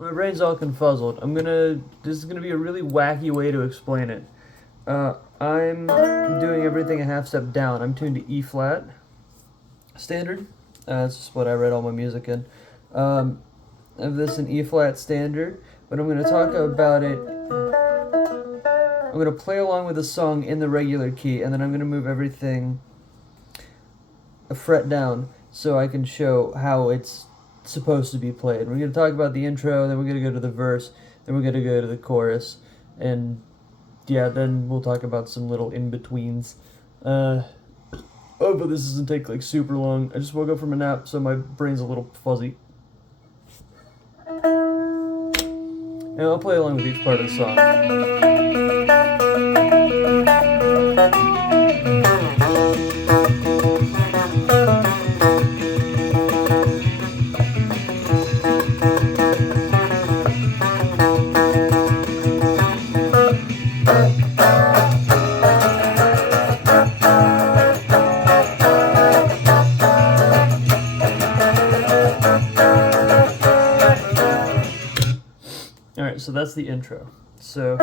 My brain's all confuzzled. This is gonna be a really wacky way to explain it. I'm doing everything a half step down. I'm tuned to E flat standard. That's just what I read all my music in. I have this in E flat standard, but I'm gonna talk about it. I'm gonna play along with the song in the regular key, and then I'm gonna move everything a fret down so I can show how it's supposed to be played. We're going to talk about the intro, then we're going to go to the verse, then we're going to go to the chorus, and yeah, then we'll talk about some little in-betweens. Oh, but this doesn't take like super long. I just woke up from a nap, so my brain's a little fuzzy. And I'll play along with each part of the song. Alright, so that's the intro. So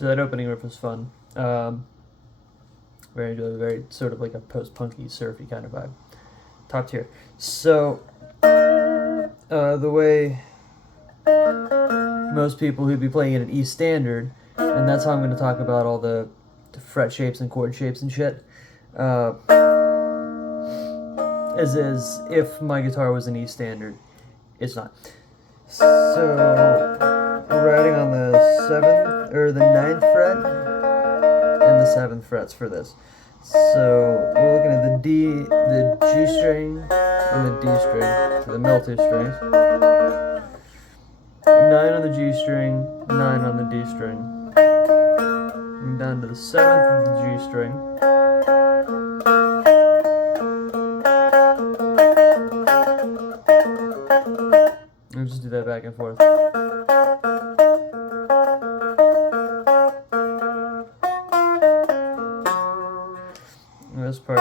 that opening riff was fun. Very sort of like a post-punky, surfy kind of vibe. Top tier. So the way most people who'd be playing it in E standard, and that's how I'm going to talk about all the fret shapes and chord shapes and shit, as is if my guitar was in E standard. It's not. So we're writing on the 7th or the 9th fret and the 7th frets for this. So we're looking at the D, the G string, and the D string, so the middle two strings. 9 on the G string, 9 on the D string. And down to the 7th of the G string. I'll just do that back and forth. And this part,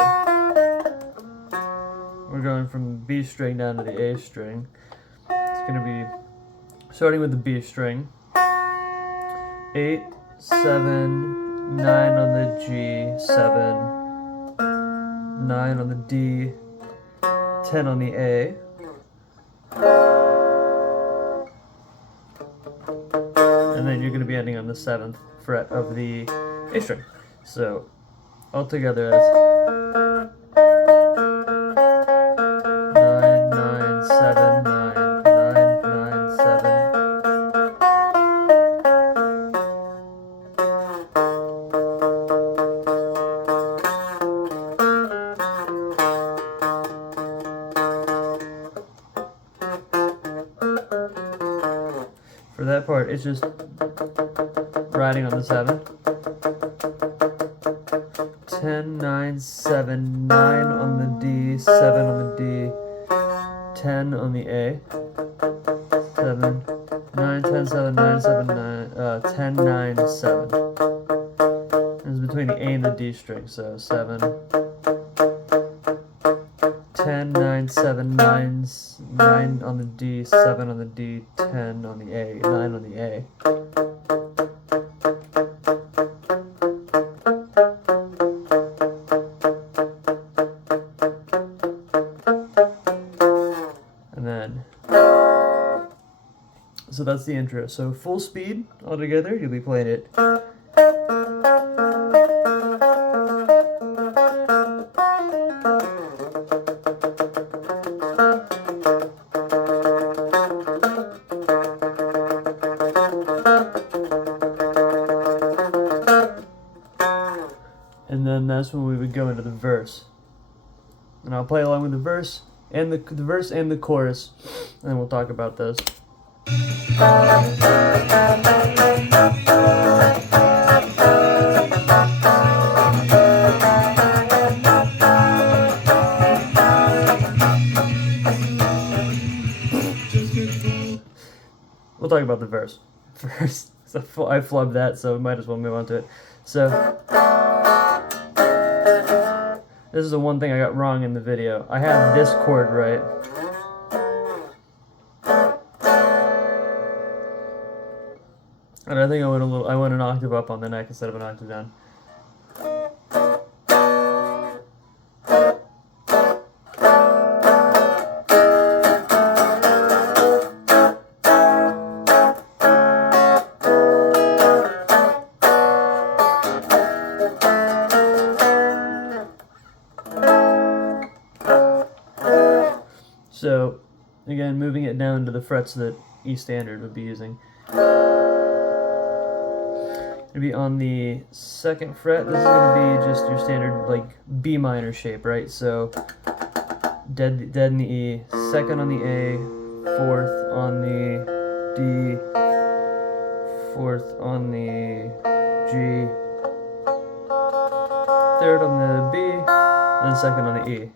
we're going from the B string down to the A string. It's going to be starting with the B string, 8, 7, 9 on the G, 7, 9 on the D, 10 on the A, and then you're going to be ending on the 7th fret of the A string. So altogether that's 9, 9, 7, 9. For that part, it's just riding on the 7. 10, 9, 7, 9 on the D, 7 on the D, 10 on the A, 7, 9, 10, 7, 9, 7, 9, 10, 9, 7. It's between the A and the D string, so 7, 10, 9, 7, 9, 9 on the D, 7 on the D, 10 on the A, 9 on the A. And then, so that's the intro. So full speed altogether, you'll be playing it. And then that's when we would go into the verse. And I'll play along with the verse and the verse and the chorus, and then we'll talk about those. we'll talk about the verse first. So I flubbed that, so we might as well move on to it. So this is the one thing I got wrong in the video. I had this chord right. And I think I went an octave up on the neck instead of an octave down. So, again, moving it down to the frets that E standard would be using. It'd be on the 2nd fret. This is going to be just your standard, like, B minor shape, right? So, dead in the E, 2nd on the A, 4th on the D, 4th on the G, 3rd on the B, and 2nd on the E.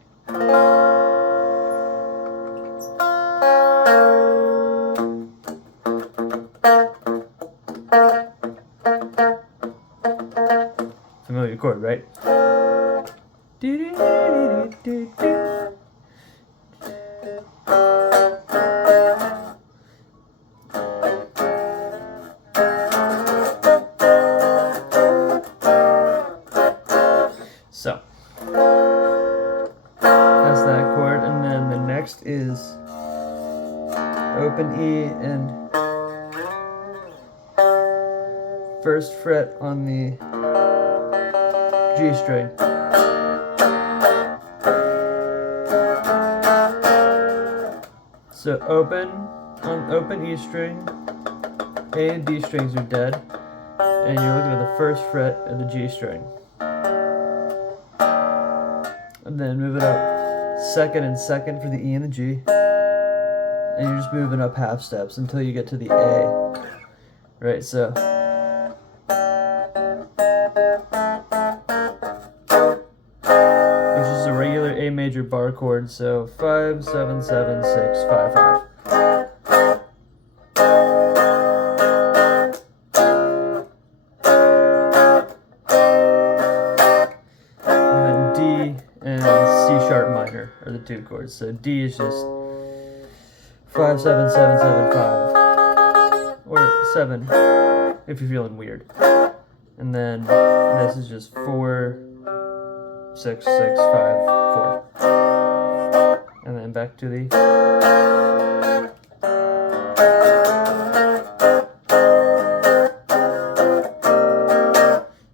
Familiar chord, right? So that's that chord, and then the next is open E and 1st fret on the G string. So open E string, A and D strings are dead, and you're looking at the 1st fret of the G string. And then move it up 2nd and 2nd for the E and the G, and you're just moving up half steps until you get to the A. Right, so A major bar chord, so 5, 7, 7, 6, 5, 5. And then D and C sharp minor are the 2 chords. So D is just 5, 7, 7, 7, 5, or 7 if you're feeling weird. And then this is just 4, 6, 6, 5, 4. And then back to the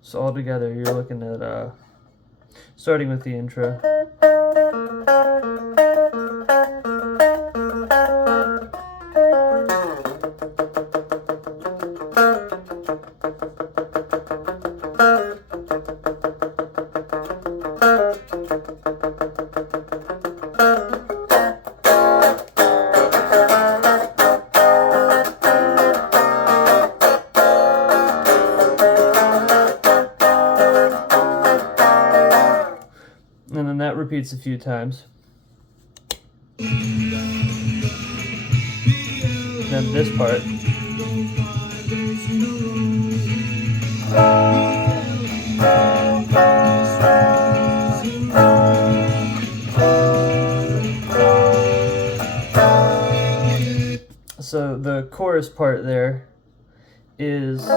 so all together you're looking at starting with the intro. And then that repeats a few times. Then this part. So the chorus part there is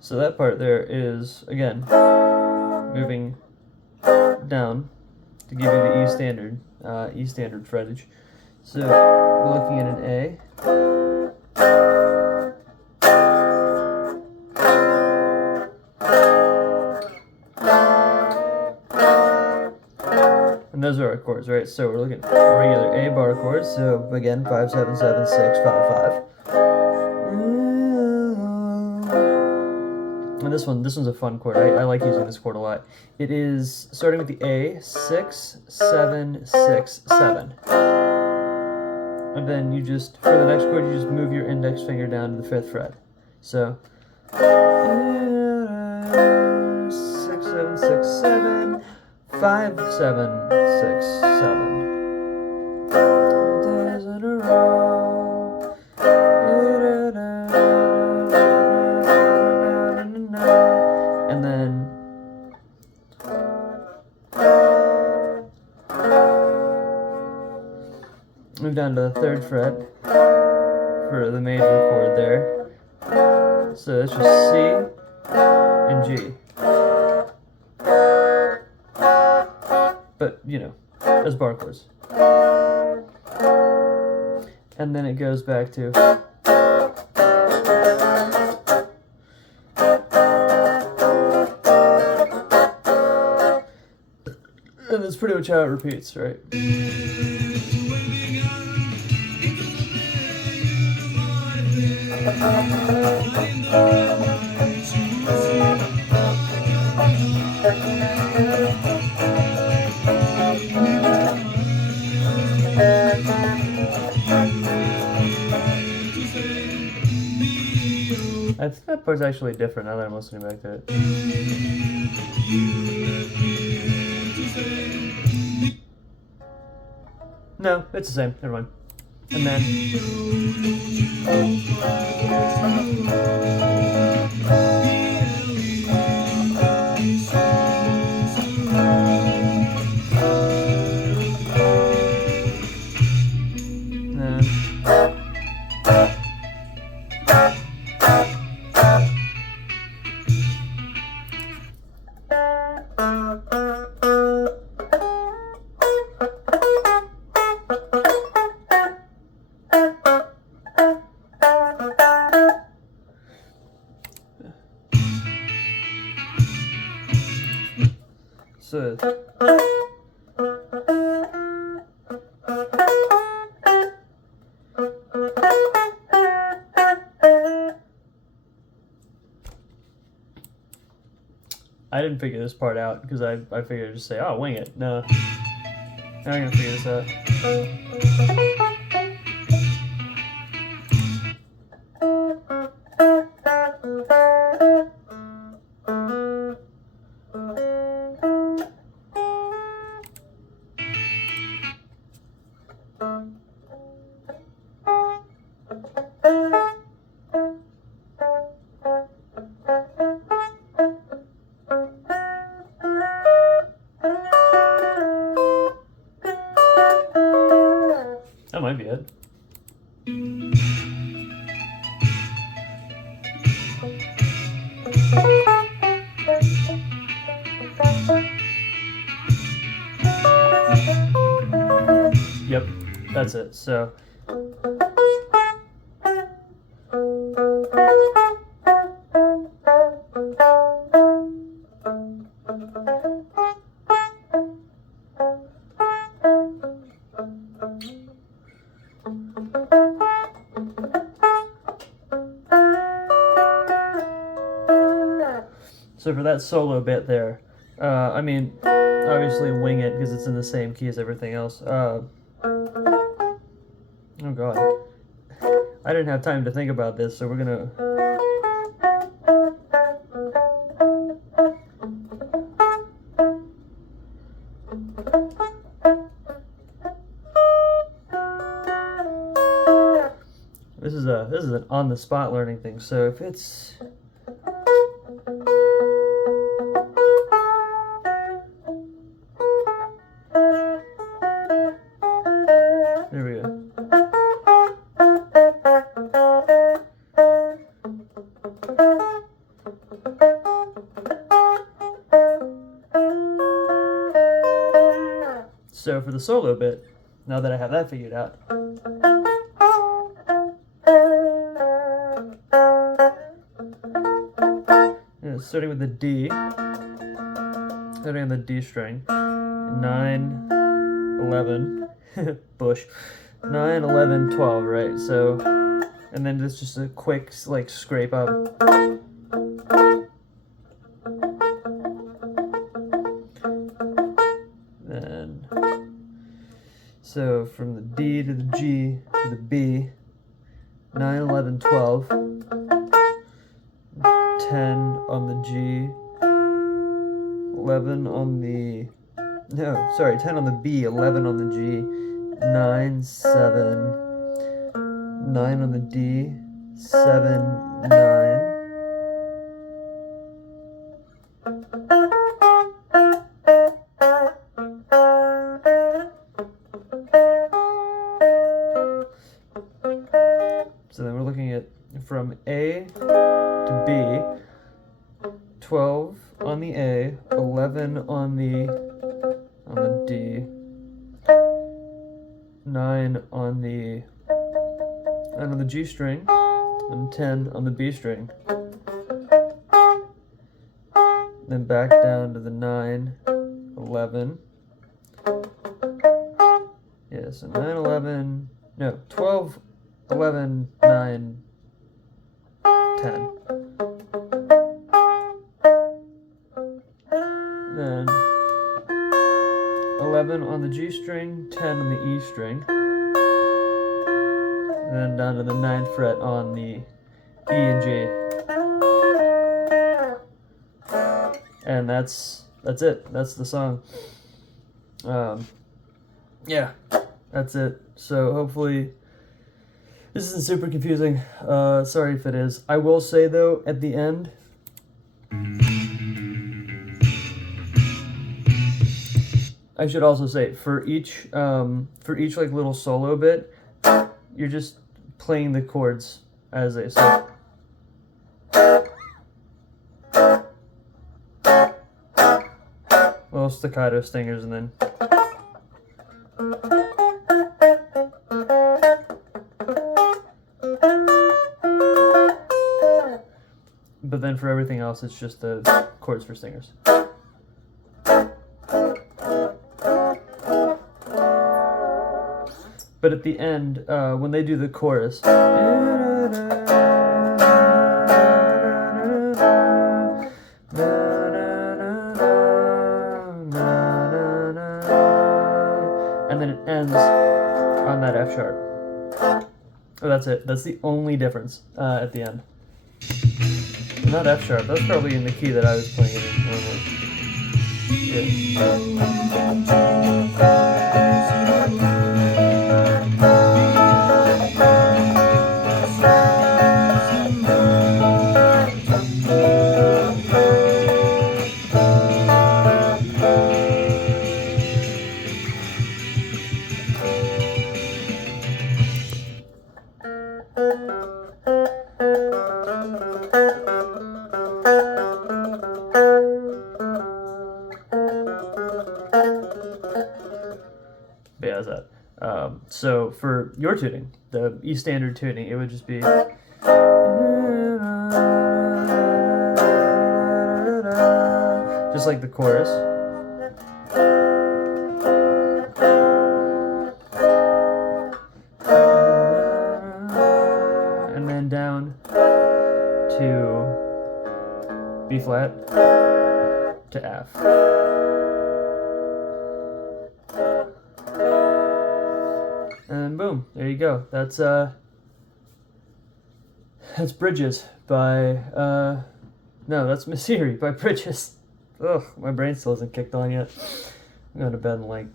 so that part there is, again, moving down to give you the E standard frettage. So we're looking at an A. And those are our chords, right? So we're looking at regular A bar chords. So again, 5, 7, 7, 6, 5, 5. And this one's a fun chord. I like using this chord a lot. It is starting with the A, 6, 7, 6, 7. And then you just, for the next chord, you just move your index finger down to the 5th fret. So 6, 7, 6, 7, 5, 7, 6, 7. Days in a row. And then move down to the 3rd fret for the major chord there. So it's just C and G. But, you know, as bar chords. And then it goes back to. And that's pretty much how it repeats, right? I think that part's actually different now that I'm listening back to it. No, it's the same. Never mind. And then. So I didn't figure this part out because I figured I'd just say, oh, wing it. No, I'm gonna figure this out. That might be it. Yep, that's it. So So for that solo bit there, I mean, obviously wing it because it's in the same key as everything else. Oh god, I didn't have time to think about this, so we're gonna. This is an on the spot learning thing. So if it's. There we go. So for the solo bit, now that I have that figured out, starting with the D, starting on the D string, 9, 11, bush, 9, 11, 12, right? So, and then it's just a quick, like, scrape up. Then, so from the D to the G to B, 9, 11, 12, 10 on the G, 11 on the, no, sorry, 10 on the B, 11 on the G, 9, 7, 9 on the D, 7, 9. So then we're looking at from A to B, 12 on the A, 11 on the D, 9 on the G string, and 10 on the B string. Then back down to the 9, 11. Yeah, so 9, 11, no, 12, 11, 9, 10. Then 11 on the G string, 10 on the E string. And then down to the 9th fret on the E and G. And that's it. That's the song. Yeah, that's it. So hopefully this isn't super confusing. Sorry if it is. I will say though, at the end, I should also say for each like little solo bit, you're just playing the chords as they say. Little staccato stingers, and then but then for everything else, it's just the chords for stingers. But at the end, when they do the chorus, and then it ends on that F sharp. Oh, that's it. That's the only difference at the end. Not F sharp. That's probably in the key that I was playing it in normally. But yeah, that's that. So for your tuning, the E standard tuning, it would just be just like the chorus. And then down to B flat to F. And boom, there you go. That's Bridges by no, that's Miss Eerie by Bridges. Ugh, my brain still hasn't kicked on yet. I'm going to bed in like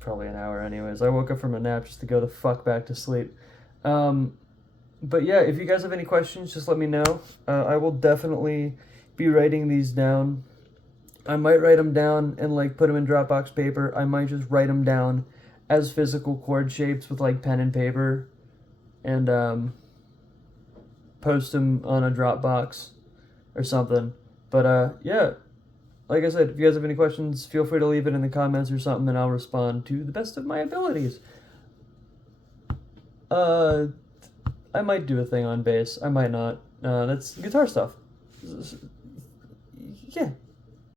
probably an hour anyways. I woke up from a nap just to go the fuck back to sleep. But yeah, if you guys have any questions, just let me know. I will definitely be writing these down. I might write them down and like put them in Dropbox paper. I might just write them down as physical chord shapes with like pen and paper and post them on a Dropbox or something. But yeah, like I said, if you guys have any questions, feel free to leave it in the comments or something, and I'll respond to the best of my abilities. I might do a thing on bass. I might not. That's guitar stuff. Yeah.